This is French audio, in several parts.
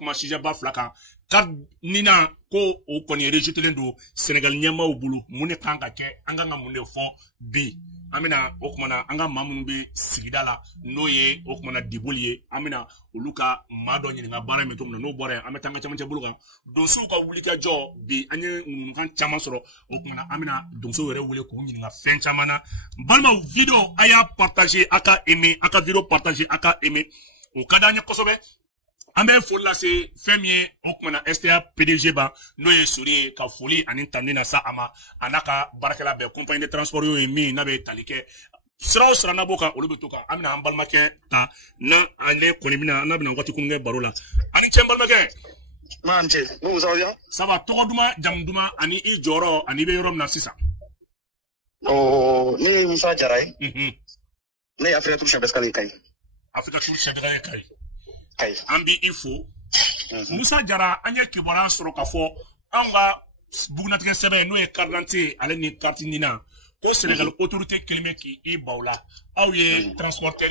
kuma sijaba flaka carte nina ko o koni rejetelen do Sénégal nyama o bulu mune kanga ke anga nga mune fo bi amina o kuma na anga mamun be sigidala no ye o kuma na diboliye amina oluka mado nyini nga bara meto no bore ametanga chamanche buluka donso ka wulika jo bi anye ngan chama soro o kuma na amina donso were wule ko nyini nga fen chamana balma video aya partager aka aimer aka video partager aka aimer o kadanya kosobe ambe fola se femie okmana STA PDG ba no ye suri ka foli anin tanina sa ama anaka barakela be compagnie de transport yo mi na be talike sra sra na boka olube toka amina ambalmake ta na ane konimina na bina ngati kunge barola ani chembalmake manje vous ça va bien ça va togoduma jamduma ani I joro ani be yorom na sisa oh ni Musa Jaray ne Afrika Tour Chabeskali kai Afrika Tour Chabeskali kai ambi ifo Musa Jara anya kibora soro kafo anga bugnatige sebe no e carte ale ni carte nina ko Sénégal autorité kelime ki I bawla aw ye transporteur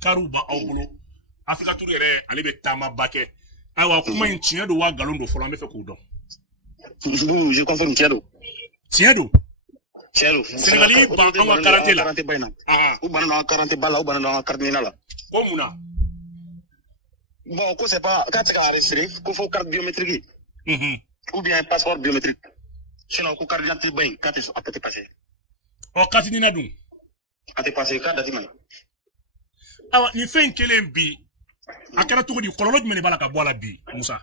karuba aw bolo Afrika Tour yere ale be tama bake awa kuma ntiye do wa galondo folo me fe ko don je confirme tiado Sénégali ba anga 40 la ou banana 40 bala ou banana carte nina la ko muna bon, c'est pas quand tu as enregistré, qu'il faut carte biométrique ou bien un passeport biométrique. Sinon, carte d'identité, quand tu es passé. Oh, carte d'identité. Quand tu es passé, carte d'identité. Alors, il fait un kelem bi. A kara tout dit, kololo de menebala ka boala bi, Moussa.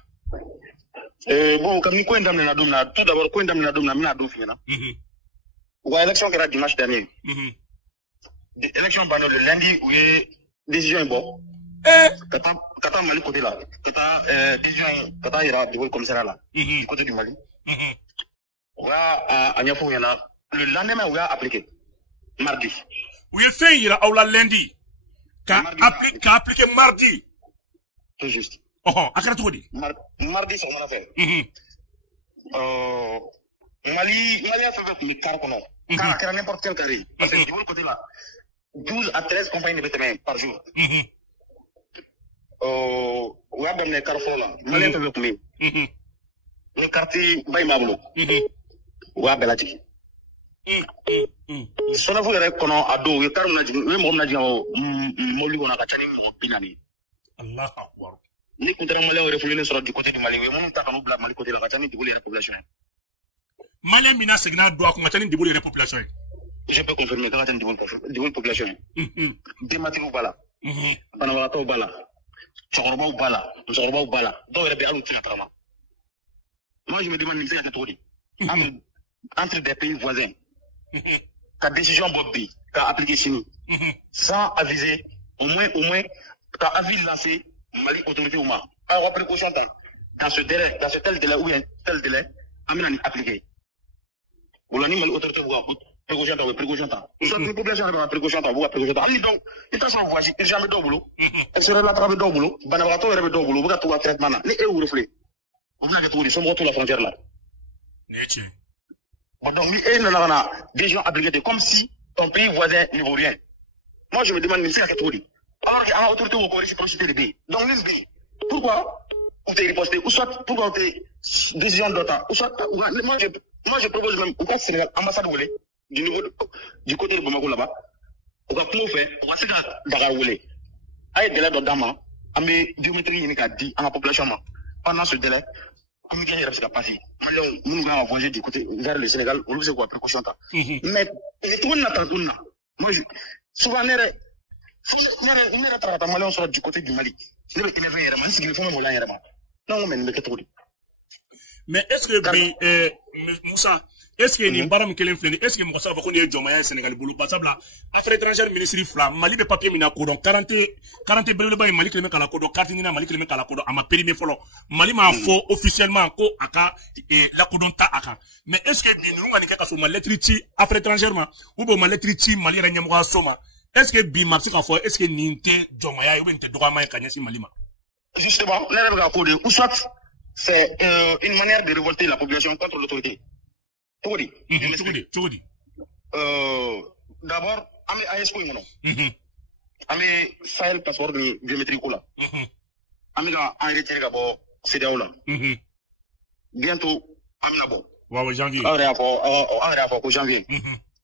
Bon, comme nous coin d'amener la domna, tout d'abord coin d'amener la domna, mina dom fina. Ou élection qui a dimanche dernier. Élection banale le lundi, où est décision bon. Kata Mali côté là, Kata ira du commissariat là, du côté du Mali. Voilà, le lendemain, on a appliqué. Mardi. Oui, fait ira au lundi. Qu'a appliqué mardi. Tout juste. Oh, à quel tour dit? Mardi, c'est mon affaire. Mali a fait avec mes cartes, non. Car n'importe quel carré. Parce que du côté là, 12 à 13 compagnies de vêtements par jour. On a donné carrefour là. Malien fait avec lui. Le quartier Baïmablo. On a belati. Son avou est qu'on a dos. Car on a dit, même on a dit, Moli on a gâché mon pinani. Allah akbar. Ni contre Malien refusé sur du côté du Mali. On t'a quand même Mali côté la gâché du côté la population. Malien mina segna doit qu'on gâché du côté la population. Je peux confirmer quand gâché du côté population. Dématir ou bala. Panavata ou bala. Chorba ou bala, donc il y a un outil à travailler. Moi, je me demande, c'est trop dit. Entre des pays voisins, ta décision Bobby, t'as appliqué chez nous, sans aviser, au moins, t'as avis lancé, Mali autorité ou ma. Alors, précaution, dans ce délai, dans ce tel délai ou un tel délai, Amina appliqué. Ou l'anime Mali autorité ou ma. Précaution, la population a précaution, donc, il t'a son voisin, il jamais d'au boulot. Elle serait là, travailler d'au boulot. Banavato, elle avait d'au boulot. Vous avez trouvé un traitement là. Les où reflet. Vous avez trouvé, sommes retour la frontière là. Bon, donc, il y a des gens appliqués comme si ton pays voisin n'y vaut rien. Moi, je me demande, mais c'est à quel tour. Alors, il y a une autorité où on réciprocité des pays. Donc, les pays. Pourquoi vous t'es riposté, ou soit, pourquoi vous t'es décision d'autant, ou soit, moi, je propose même, au cas Sénégal, ambassade où du côté de Bamako là-bas, on va tout faire, on va se faire Dagaroulé. Avec délai d'Odama, on met biométrie unique à 10 à la population. Pendant ce délai, communication est passé. Nous allons voyager du côté vers le Sénégal, on nous a quoi précaution. Mais tout le monde n'a moi, souvent, on est à Malais, on sort du côté du Mali. Mais est-ce que, Moussa, est-ce que ni baram kelen fleni est-ce que Moussa va connaître Jomaya Sénégal bulu basable affaires étrangères ministre fla Mali be papier mina ko don 40 belé bay Mali keleme kala ko do carte ni na Mali keleme kala ko do ama périmé folo Mali ma fo officiellement ko aka la ko don ta aka mais est-ce que ni ngani ka so ma lettre ti affaires étrangères ma ou be ma lettre ti Mali ra nyamwa soma est-ce que bi marti ka fo est-ce que ni nte Jomaya ou nte doga ma kanyasi Mali ma justement les rêves ko de ou soit c'est une manière de révolter la population contre l'autorité. Togodi. D'abord, amé ASCO y mono. Amé Sahel passeport de biométrique là. Amé ga enregistré gabo CEDEAO là. Bientôt, Aminabo. Ouais, janvier. En janvier.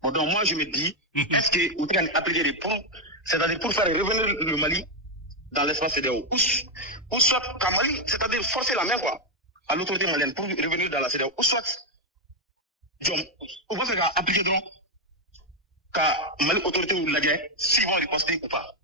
Bon, donc moi je me dis, est-ce que vous pouvez appliquer des points, c'est-à-dire pour faire revenir le Mali dans l'espace CEDEAO, ou soit qu'à Mali, c'est-à-dire forcer la main quoi, à l'autorité malienne pour revenir dans la CEDEAO, ou soit, on va faire appliquer donc, qu'à Mali autorité ou la guerre, s'ils vont riposter ou pas.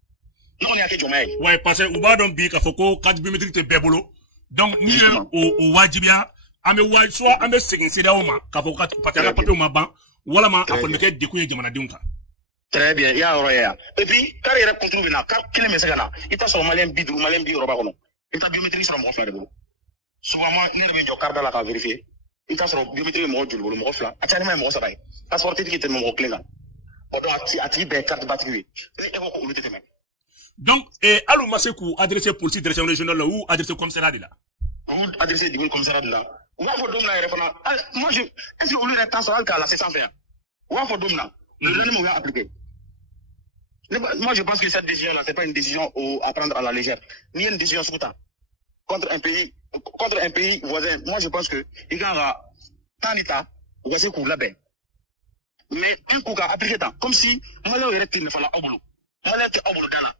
Non, on est à qui Djomé. Ouais, parce que ou ba don bi ka foko 4 biométriques te bebolo. Donc ni o wajibia ame wa soit ame sigin CEDEAO ma ka foko patala papier ma ban wala ma afon me ke dekuye jamana dinka. Très bien, il y a un et puis, quand il retrouve là, quand il est là, il t'a son malien bidou, malien bidou, il t'a biométrie sur mon frère. Souvent, il y a un carte à vérifier. Il t'a son biométrie, mon dieu, mon frère. À tiens, mon travail. À sortir qui était mon clé là. Pendant à tirer des cartes battues. Donc, allô, Masekou, adressé police, direction régionale ou adressé commissariat de là? Ou adressé du commissariat de là. Ou à Fodom là, moi, je, est-ce que vous voulez être sur la 621? Ou à Fodom là, le lundi, on va appliquer. Moi, je pense que cette décision-là, c'est pas une décision à prendre à la légère, ni une décision soutenable contre un pays voisin. Moi, je pense que il y a tant d'État, vous voyez qu'on l'a bien. Mais un coup à appliquer tant, comme si malheur est il ne fallait pas au boulot. Malheur est au boulot dans la.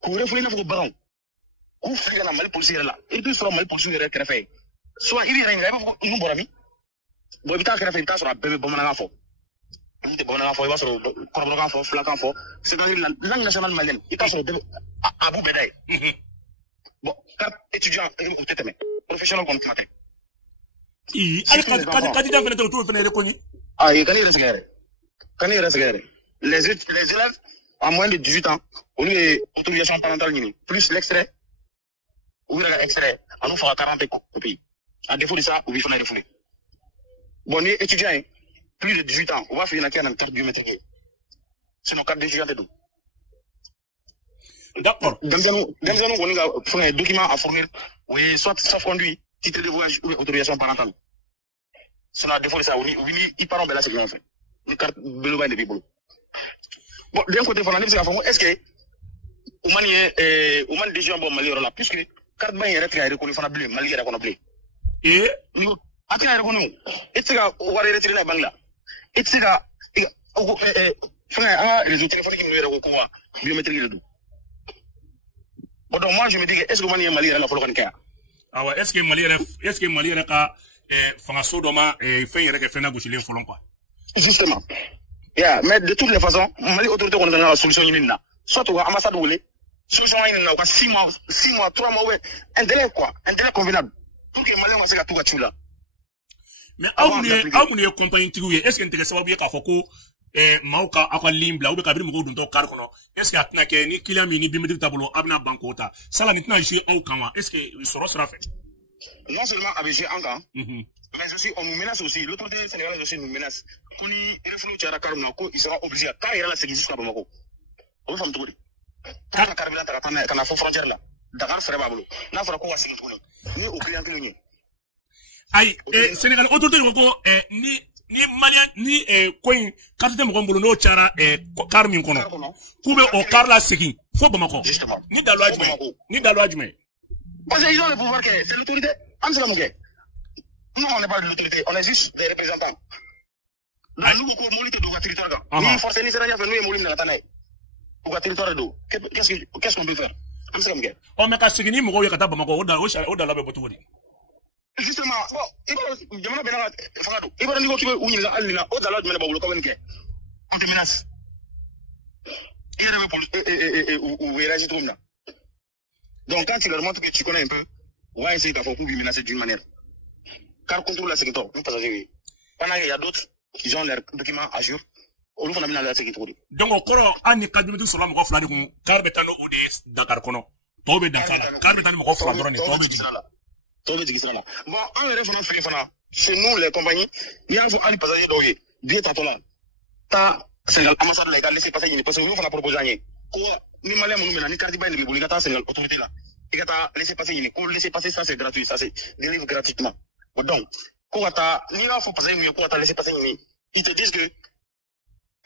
Qu'on réfléchisse au baron. Qu'on fait dans la mal policier là. Et puis sur la mal policier là qu'il fait. Soit il y a rien, il y a un bon ami. Bon, il y a un fait sur la bébé bon manière fort. C'est-à-dire la langue nationale malienne, il passe à Abou Bedaï. Bon, étudiant, professionnel comme matin. Les élèves à moins de 18 ans, au lieu d'autorisation parentale, plus l'extrait, ou l'extrait, on nous fera 40 copies. À défaut de ça, on va faire des foulées. Bon, étudiant, plus de 18 ans, on va faire une carte biométrique. C'est nos cartes d'étudiants de nous. D'accord. Dans on a un document à fournir, oui, soit conduit, titre de voyage ou autorisation parentale. C'est la défaut de ça, il parle de la sécurité. Une carte de de Bible. Bon, d'un côté, est-ce que, au man déjà bon Mali là, puisque carte bain est reconnu, Mali est reconnu. Et, à qui est reconnu? Est-ce que, on va retirer la banque là? Est-ce que, les outils téléphoniques nous ont recours biométrique le tout. Bon, donc moi je me dis, est-ce que Mali est là pour le cas? Ah ouais, est-ce que Mali est là, Fangaso Doma, fait un référendum gauche les folons quoi? Justement. Yeah, mais de toutes les façons, Mali autorité on a la solution là. Soit ou ambassade ou les solution là, 6 mois, 3 mois, ouais, un délai quoi, un délai convenable. Pour que Mali on se tout là. Mais amunye compagnie tigouye, est-ce que intéressant bien qu'à foko mauka akwa limbla ou be kabiri mugo dunto kar kono, est-ce que atna ke ni kila mi ni bimedi tabolo abna bankota, ça la mitna jouer au kama, est-ce que il sera fait? Non seulement avec jouer en camp, mais aussi on nous menace aussi, l'autorité sénégalaise aussi nous menace. Qu'on y reflue Tchara Karuna, il sera obligé à carrer la sécurité jusqu'à Bamako. On va me trouver. Quand la carabine a la frontière là, Dakar serait pas boulot. N'a pas quoi c'est tout. Ni au client que nous. Aïe, Sénégal, autorité ni Malien, ni coin, quand tu me remboulons no Tchara, Carmin Kono. Coube au Carla Seki, faut Bamako. Justement. Ni d'allouage, parce qu'ils ont le pouvoir que c'est l'autorité. Nous, on n'est pas de l'autorité, on est juste des représentants. Nous, on territoire. Nous, forcément, nous, territoire. Qu'est-ce qu'on peut faire? On m'a cassé ni Mougo Yakata Bamako, au-delà de Botouri. Justement, bon, il va dire qu'il où il a au-delà de Mabou, comme on te menace. Il est où il réagit tout là. Donc, quand tu leur montres que tu connais un peu, on va essayer d'avoir pour lui menacer d'une manière. Car contrôle la sécurité, nous passagers. Pendant qu'il y a d'autres qui ont leurs documents à jour, on nous fait la sécurité. Donc, au cours, on est cadré sur la mort flani, car betano ou des Dakar Kono. Tobe d'Afala, car betano mort flani, Tobe d'Israël. Tobe d'Israël. Bon, on est revenu faire ça. Chez nous, les compagnies, il y a un passager d'Oye, bien tatola. Ta, c'est l'ambassade là, il a laissé passer une parce que nous, on a proposé un. Quoi, ni malin, ni carte bain, ni bouligata, c'est l'autorité là. Il a laissé passer une. Qu'on laisse passer, ça c'est gratuit, ça c'est délivré gratuitement. Donc, quand ni là, faut passer une, quand t'as laissé passer une, ils te disent que,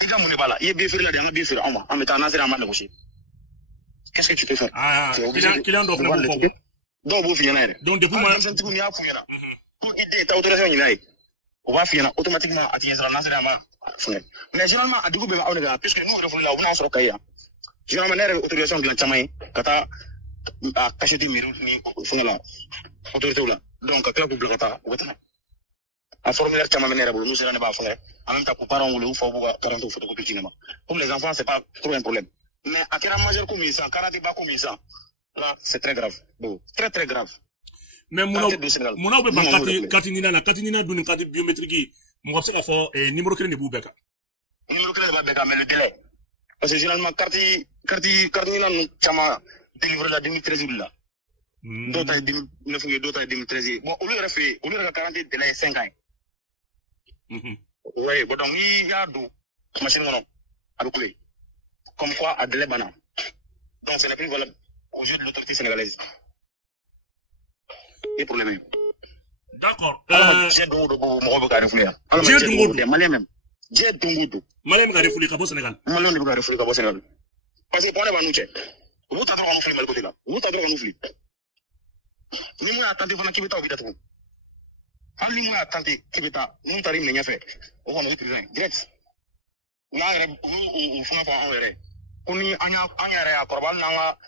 il a mon là, il est bien fait là, il a bien fait en mettant un an à négocier. Qu'est-ce que tu peux faire? Ah, qu'il en doit faire. dɔw b'o f'i ɲɛna yɛrɛ donc depuis ma denmisɛnnintigiw n'i y'a f'u ɲɛna pour i den ta autorisation ɲini a ye o b'a f'i ɲɛna automatiquement a t'i ɲɛ sira n'a sera a ma fɛngɛ mais généralement a dugu bɛɛ bɛ aw de kan puisque n'u yɛrɛ folila u bɛna sɔrɔ Kayi yan généralement ne yɛrɛ bɛ autorisation dilan caman ye ka taa a cachette mairie ni fɛngɛ la autorité la donc ka tila k'u bila ka taa u bɛ tɛmɛ a formulaire caman bɛ ne yɛrɛ bolo n'u sera ne b'a fɛngɛ en même temps k'u parents wele u faw b'u ka carte u photocopie ci ne ma pour les enfants c'est pas trop un problème mais a kɛra majeur ko min sisan carte ba ko min sisan là c'est très grave bon très très grave mais munna u bɛ ban carte ɲinina na carte ɲinina dun ni carte biométrique mɔgɔ bɛ se k'a fɔ numéro kelen de b'u bɛɛ kan numéro kelen de b'a bɛɛ kan mais le délai parce que généralement carte ɲinina ninnu caman délivré la 2013 la dɔw ta ye 2009 ye dɔw ta ye 2013 ye bon olu yɛrɛ fɛ yen olu yɛrɛ ka carte délai ye 5 ans ye oui bon donc n'i y'a don machine kɔnɔ a bɛ couler comme quoi a délai banna donc ce n'est plus valable aux yeux de l'autorité sénégalaise et problème d'accord diɲɛ don o don mɔgɔw bɛ ka refouler yan diɲɛ don o don maliyɛn même diɲɛ don o don maliyɛn bɛ ka refouler ka bɔ Sénégal maliyɛn de bɛ ka refouler ka bɔ Sénégal parce que problème b'a n'u cɛ u b'u ta dɔrɔn ka n'u fili Mali côté la u b'u ta dɔrɔn ka n'u fili ni mun y'a tenté fana k'i bɛ taa o b'i datugu hali ni mun y'a tenté k'i bɛ taa n'u taara i minɛ ɲɛfɛ o kɔni o ye prison ye direct n'an yɛrɛ u fana fɔ anw yɛrɛ ko ni an yɛrɛ y'a kɔrɔbɔ hali n'an ka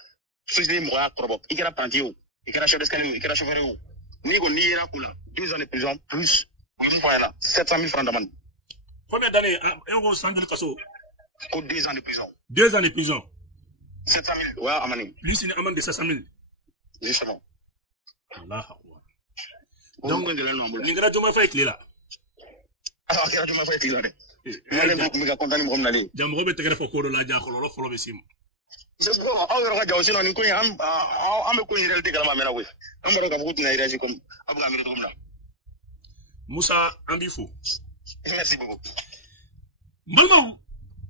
société mɔgɔ y'a kɔrɔbɔ i kɛra apprenti o i kɛra chef d'escalier o i kɛra chauffeur o n'i kɔni n'i yera ko la 2 ans de prison plus o bɛ fɔ a ɲɛna 700 000 francs d'amende. Combien d'années e ko san joli kaso ko 2 ans de prison. 2 ans de prison. 700 000 o y'a amende. Plus une amende de 700 000. Justement. Allah akbar. Donc nin kɛra Diomaye Faye tile la. a kɛra Diomaye Faye tile la dɛ. Maliyɛn bɛɛ tun bɛ ka kontaan ni mɔgɔ min nalen. Ja mɔgɔ bɛ tɛgɛrɛ fɔ ko dɔ la ja kɔlɔlɔ fɔlɔ bɛ s'i ma. aw yɛrɛ ka jago sinon nin ko in an bɛ ko in réalité kalama mɛnna koyi an bɔra k'a fɔ ko tɛna réagir comme aw bɛ ka miiri cogo min na. Musa an b'i fo. Merci beaucoup. n balimaw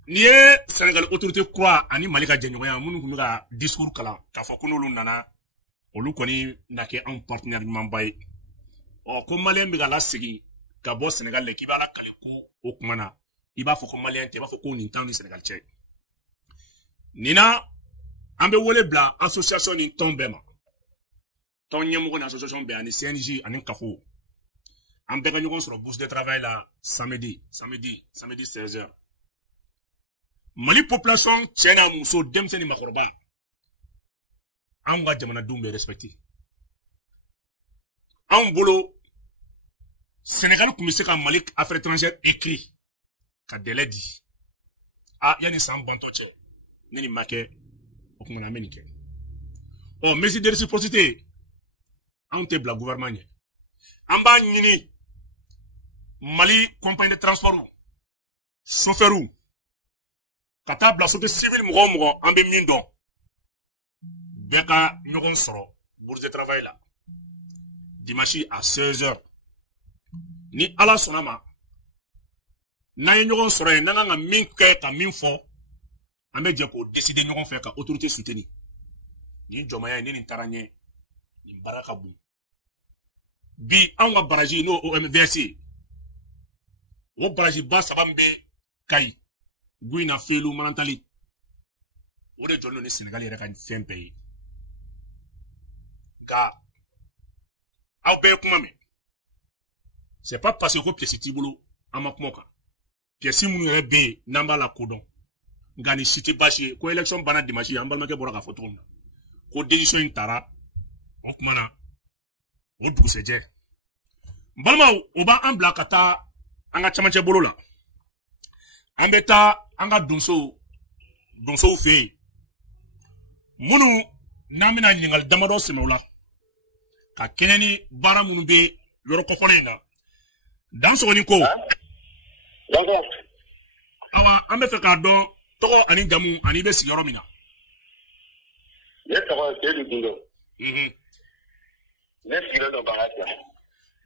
nin ye Sénégal autorité kura ani Mali ka jɛɲɔgɔnya minnu tun bɛ ka discours kalan k'a fɔ ko n'olu nana olu kɔni na kɛ anw partenaire ɲumanba ye ko maliyɛn bɛ ka lasegin ka bɔ Sénégal la k'i b'a lakale ko o kuma na i b'a fɔ ko maliyɛn tɛ i b'a fɔ ko nin t'anw ni Sénégal cɛ nin na an bɛ wele bila association ni tɔn bɛɛ ma tɔn ɲɛmɔgɔ ni association bɛɛ ani CNJ ani kafo an bɛɛ ka ɲɔgɔn sɔrɔ bourse de travail la samedi 16h Mali population cɛ n'a muso denmisɛnnin ni makɔrɔba anw ka jamanadenw bɛ respecté anw bolo Sénégal tun bɛ se ka Mali affaires étrangères écrit ka délai di yanni san bantɔ cɛ ni nin ma kɛ o kumana an bɛ nin kɛ mesure de réciprocité anw tɛ bila gouvernement ɲɛ an b'a ɲini Mali compagnie de transport chauffeur ka taa bila société civile mɔgɔ o mɔgɔ an bɛ min dɔn bɛɛ ka ɲɔgɔn sɔrɔ bourse de travail la dimanche à 16h ni Ala sɔnna ma n'an ye ɲɔgɔn sɔrɔ yen n'an kan ka min kɛ ka min fɔ an bɛ jɛ k'o décider ɲɔgɔn fɛ ka autorité soutenir nin jɔmaya ye ni nin taara ɲɛ nin baara ka bon bi anw ka baraji n'o OMVS o baraji ba saba min bɛ Kayi Gouina Felu Manantali o de jɔlen don ni Sénégal yɛrɛ ka fɛn bɛɛ ye nka aw bɛɛ ye kuma mɛn c'est pas parce que ko pièce t'i bolo an ma kuma o kan pièce minnu yɛrɛ bɛ yen n'an b'a la kodɔn nka ni si tɛ baasi ye ko élection banna dimanche an balimakɛ bɔra k'a fɔ cogo min na ko décision in taara o tuma na o dugusɛjɛ n balimaw o b'an bila ka taa an ka camancɛ bolo la an bɛ taa an ka donsow fɛ yen minnu n'an bɛna ɲininkali damadɔ sɛmɛ o la ka kɛɲɛ ni baara minnu bɛ yɔrɔ kɔkɔrɔ in na Dansɔgɔnin ko awa an bɛ fɛ k'a dɔn tɔgɔ ani jamu ani bɛ sigi yɔrɔ min na. Ne tɔgɔ ye Seydou Gindo. Ne sigilen don Bangasia.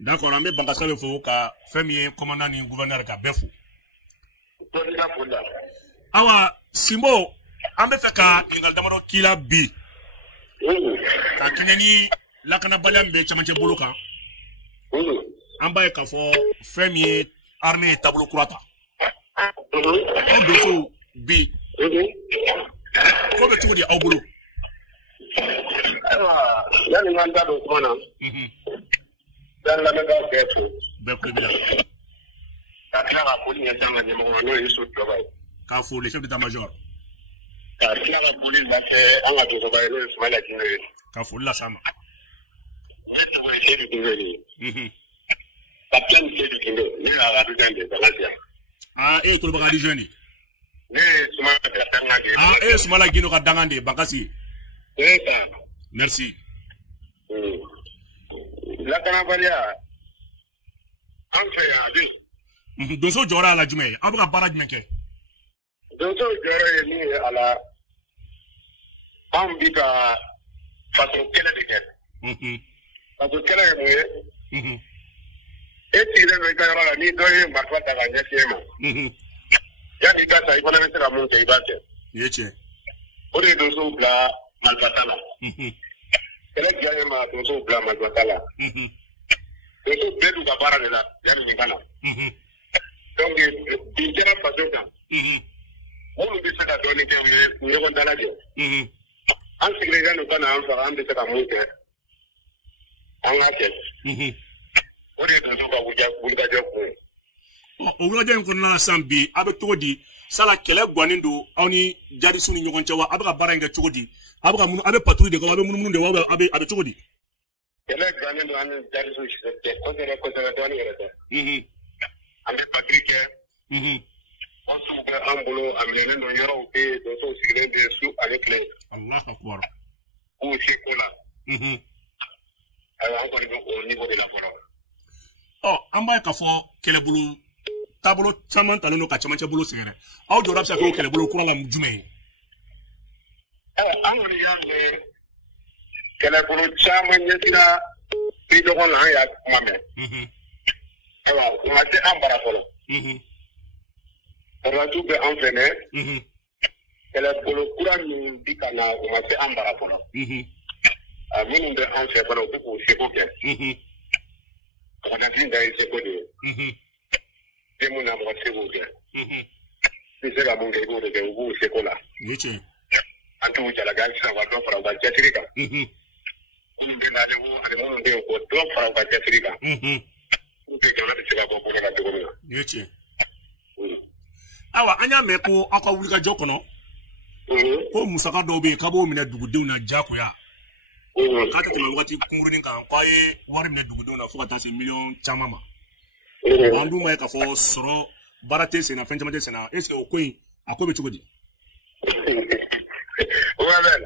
D'accord an bɛ Bangasia bɛ fo ka fɛn min ye commandant ni gouverneur ka bɛɛ fo. Awa Simbo an bɛ fɛ ka ɲininkali damadɔ k'i la bi ka kɛɲɛ ni lakanabaliya min bɛ camancɛ bolo kan an b'a ye k'a fɔ fɛn min ye armée ye taabolo kura ta aw donsow bi ko bɛ cogo di aw bolo. ayiwa yanni n ka n da don kuma na yan lamɛnbaaw bɛɛ fo bɛɛ kulo b'i la ka tila ka foli ɲɛsin an ka ɲɛmɔgɔ ma n'o ye so jɔba ye k'a fo le chef d'état-major ka tila ka foli lase an ka dɔgɔba ye n'o ye Sumayila Gindo ye ka foli las'a ma ne tɔgɔ ye Seydou Gindo de ye capitaine Seydou Gindo ne ye arabijan de Bangasiya e ye Tolobaga region de ne ye Sumayila ka dangan de ye e ye Sumayila Gindo ka dangan de ye Bangasi c'est ça merci lakanabaliya an fɛ yan a bɛ donso jɔyɔrɔ a la jumɛn ye aw bɛ ka baara jumɛn kɛ donso jɔyɔrɔ ye min ye a la anw bi ka faso kɛlɛ de kɛ faso kɛlɛ ye mun ye e sigilen don i ka yɔrɔ la ni dɔ ye marifa ta ka ɲɛsin e ma yanni i ka sa i fana bɛ se ka mun kɛ i b'a kɛ ye tiɲɛ o de ye donsow bila marifata la kɛlɛ diya ye ma donsow bila marifata la donso bɛɛ d'u ka baara de la yanni nin ka na donc bin kɛra faso kan minnu bɛ se ka dɔɔnin kɛ u ye ɲɔgɔn dalajɛ an sigilen yanni u ka na an faga an bɛ se ka mun kɛ an k'a kɛ o de ye donso ka wulikajɔ kun ye o wulikajɔ in kɔnɔna na sisan bi aw bɛ cogo di sala kɛlɛ gannen don aw ni jadisiw ni ɲɔgɔn cɛ wa aw bɛ ka baara in kɛ cogo di aw bɛ patrouille de kɛ aw bɛ munumunu de wa a bɛ cogo di kɛlɛ gannen don an ni jadisiw cɛ kosɛbɛ kosɛbɛ dɔɔnin yɛrɛ tɛ an bɛ patrouille kɛ postew bɛ an bolo a minɛnen don yɔrɔw bɛ yen donsow sigilen bɛ su ani tile Allahu akbar k'u se ko la ayiwa an kɔni bɛ o niveau de la fɔlɔ an b'a ye k'a fɔ kɛlɛbolo taabolo caman talen don ka camancɛ bolo sɛgɛrɛ aw jɔyɔrɔ bɛ se ka kɛ o kɛlɛbolo kura la jumɛn ye an kɔni y'a mɛn kɛlɛbolo caman ɲɛsira bi dɔgɔn na an y'a kuma mɛn ayiwa u ma se an bara fɔlɔ kɔrɔlasiw bɛ an fɛ mɛ kɛlɛbolo kura min bi ka na u ma se an bara fɔlɔ minnu bɛ an fɛ fana u bɛ k'u seko kɛ kɔnɔnafin da ye seko de ye den mun na mɔgɔ tɛ se k'o kɛ i se ka mun kɛ i b'o de kɛ u b'u seko la an t'u jalaki an sisan ka dɔ fara u ka cɛsiri kan minnu bɛ na ani minnu bɛ yen ko dɔ fara u ka cɛsiri kan u bɛ jamana bɛ se ka bɔ bɔrɛ la cogo min na ayiwa an y'a mɛn ko aw ka wulikajɔ kɔnɔ ko musaka dɔw bɛ yen k'a b'o minɛ dugudenw na diyagoya k'a tɛ tɛmɛ wagati kunkurunin kan k'a ye wari minɛ dugudenw na fo ka taa se miliyɔn caman ma an dun b'a ye k'a fɔ sɔrɔ baara tɛ sen na fɛn caman tɛ sen na est ce que o ko in a ko bɛ cogo di o bɛ bɛn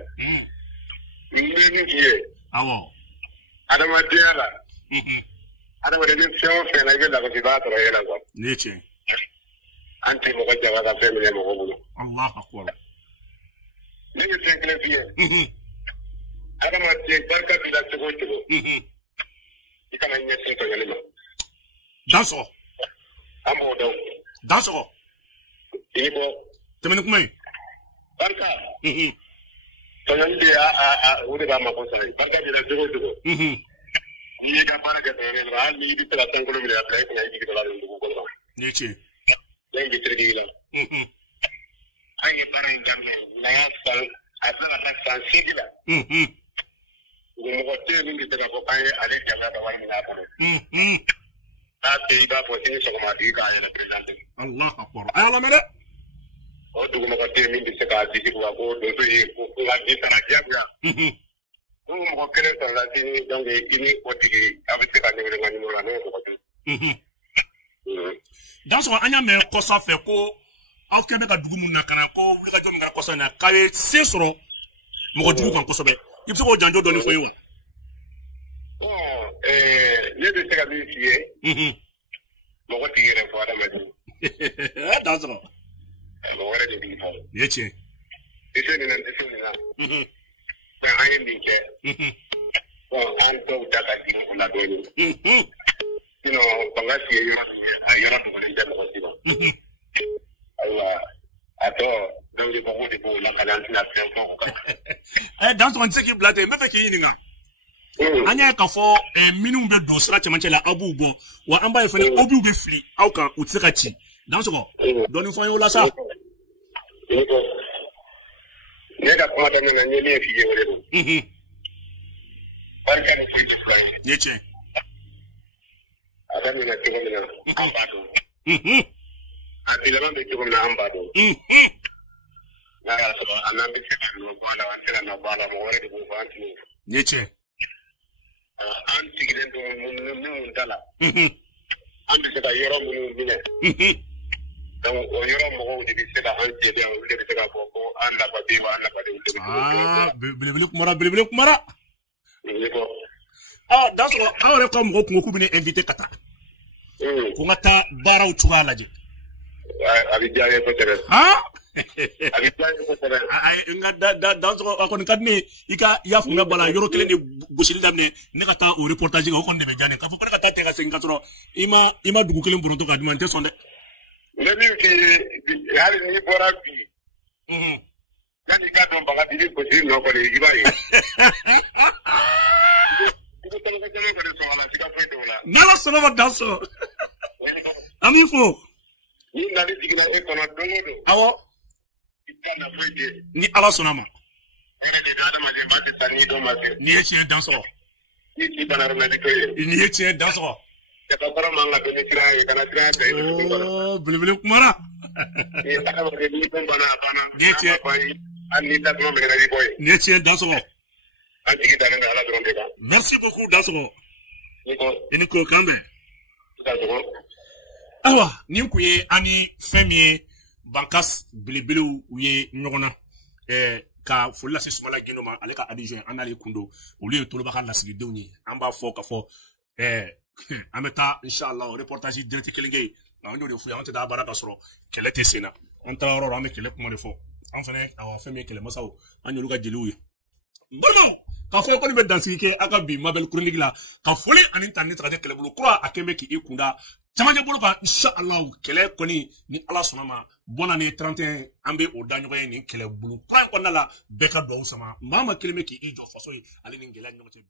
n bɛ min f'i ye awɔ adamadenya la adamaden ni fɛn o fɛn na i bɛ lakɔsi i b'a sɔrɔ e la quoi ne ye tiɲɛ an tɛ mɔgɔ jaba ka fɛn minɛ mɔgɔ bolo Allahu akbar ne bɛ fɛn kelen f'i ye adamaden barika b'i la cogo o cogo i kana ɲɛsin tɔɲɔli ma dansɔgɔ an b'o dɔn dansɔgɔ i ni bɔ tɛmɛni kuma ye barika tɔɲɔli de o de b'a mako sara barika b'i la cogo o cogo n'i y'i ka baara kɛ tɔɲɔli la hali n'i bɛ se ka sankolo minɛ a bila i kunna i jigi dɔ la nin dugukolo kan ne ye tiɲɛ yanni bɛ terikɛ i la an ye baara in daminɛ na y'a san a bɛ ka taa san 8 la mɔgɔ tɛ yen min bɛ se ka fɔ k'an ye ale jamana ka wari minɛ a kɔnɔ n'a tɛ i b'a fɔ i ni sɔgɔma tigi k'a yɛrɛ perezante Allahu akbar a y'a lamɛn dɛ o dugumɔgɔ tɛ yen min bɛ se k'a disi ko donso ye ko nka bi sara diyagoya n'u mɔgɔ kelen sarala sini donc i ni o tigi a bɛ se ka nɛgɛ nka nimoro la ne ye mɔgɔ tɛ dansɔgɔ an y'a mɛn kɔsa fɛ ko aw kɛn bɛ ka dugu mun na ka na ko wulikajɔ min kɛra kɔsa in na k'a ye se sɔrɔ mɔgɔ jugu kan kosɛbɛ i bɛ se k'o janjo dɔɔni fɔ n ye wa ne bɛ se ka min f'i ye mɔgɔ t'i yɛrɛ fɔ adamaden dansɔgɔ mɔgɔ wɛrɛ de b'i fɔ nin ye tiɲɛ i se nin na i se nin na an ye min kɛ an dɔw da ka di o la dɔɔnin sinon Bangasi ye yɔrɔ min ye a yɔrɔ dogolen tɛ mɔgɔ si ma ayiwa a tɔ dɔw de ko de b'o la ka an tɛna fɛn fɔ o kan dansɔgɔ n tɛ se k'i bila ten n bɛ fɛ k'i ɲininka an y'a ye k'a fɔ minnu bɛ don sira cɛmancɛ la aw b'u bɔ wa an b'a ye fana obiw bɛ fili aw kan u tɛ se ka ci dansɔgɔ dɔɔni fɔ n ye o la sa ne ka kuma daminɛ na n ye min f'i ye o de don barika ni foyi fila ye. Ni ye tiɲɛ. A daminɛ cogo min na an b'a dɔn. A bilaban bɛ cogo min na an b'a dɔn. N'a y'a sɔrɔ a n'an bɛ se ka nɔ bɔ a la an tɛ ka nɔ bɔ a la mɔgɔ wɛrɛ de b'o fɔ an tun. Ni ye tiɲɛ. An sigilen don minnu da la. An bɛ se ka yɔrɔ minnu minɛ. Donc o yɔrɔ mɔgɔw de bɛ se ka an jɛlen olu de bɛ se ka fɔ ko an nafaden wa an nafaden. Belebele kumara. Dansɔgɔ an yɛrɛ ka mɔgɔw kungo k'u bɛ ne invité ka taa. Ko n ka taa baaraw cogoya lajɛ. A bɛ diya n ye kosɛbɛ. A bɛ diya n ye kosɛbɛ. Nka dansɔgɔ a kɔni ka di ne ye i y'a faamuya bala yɔrɔ kelen de gosili daminɛ ne ka taa o reportage kan o kɔni de bɛ diya ne ye k'a fɔ ko ne ka taa ten ka segin ka sɔrɔ i ma dugu kelen boronto k'a di ma n tɛ sɔn dɛ. N bɛ min f'i ye hali n'i bɔra bi. Yanni i ka dɔn baga bi gosi nɔ kɔni i b'a ye. I bɛ tɛgɛ kɔni sɔrɔ a la siga foyi t'o la. N'Ala sɔnna ma Dansɔgɔ. An b'i fo. Ni nali jiginna e kɔnɔ don o don. Awɔ. I t'a na foyi kɛ. Ni Ala sɔnna ma. Hɛrɛ de bɛ adamaden ba tɛ taa ni dɔn ma fɛ. Nin ye tiɲɛ Dansɔgɔ. Ni ci bana yɔrɔ to ye. Nin ye tiɲɛ Dansɔgɔ. Jakabara man ka dɔnni sira ye kana sira ta ye. Belebele kumara. Ni adamaden ni kun bana a banna. Nin ye tiɲɛ. Hali ni tasuma minɛ i bɔ ye. Nin ye tiɲɛ Dansɔgɔ. An jigi dannen bɛ Ala dɔrɔn de kan. Merci beaucoup Dansɔgɔ. I ni ko kan bɛn. Dansɔgɔ. Ayiwa nin kun ye an ni fɛn min ye Bankas belebelew u ye ɲɔgɔn na ka foli lase Sumala Gendo ma ale ka adjoint an n'ale kun don olu ye Toloba ka lasigidenw ye an b'a fɔ ka fɔ an bɛ taa inshallah reportage direct kelen kɛ an y'o de fɔ an tɛ taa baara ka sɔrɔ kɛlɛ tɛ sen na an taara yɔrɔ an bɛ kɛlɛ kuma de fɔ an fɛnɛ fɛn min ye kɛlɛmasaw an y'olu ka jeliw ye bon ka fɔ ko nin bɛ dansigi kɛ a ka bi Mabel chronique la ka foli ani ta ne taga kɛ kɛlɛbolo kura a kɛn bɛ k'i kunda camancɛ bolo kan inshallah kɛlɛ kɔni ni Ala sɔnna ma bɔnna ni 31 an bɛ o da ɲɔgɔn ye nin kɛlɛbolo kura in kɔnɔna la bɛɛ ka duwawu sama maa ma kelen bɛ k'i jɔ faso ye ale ni gɛlɛya ɲɔgɔn cɛ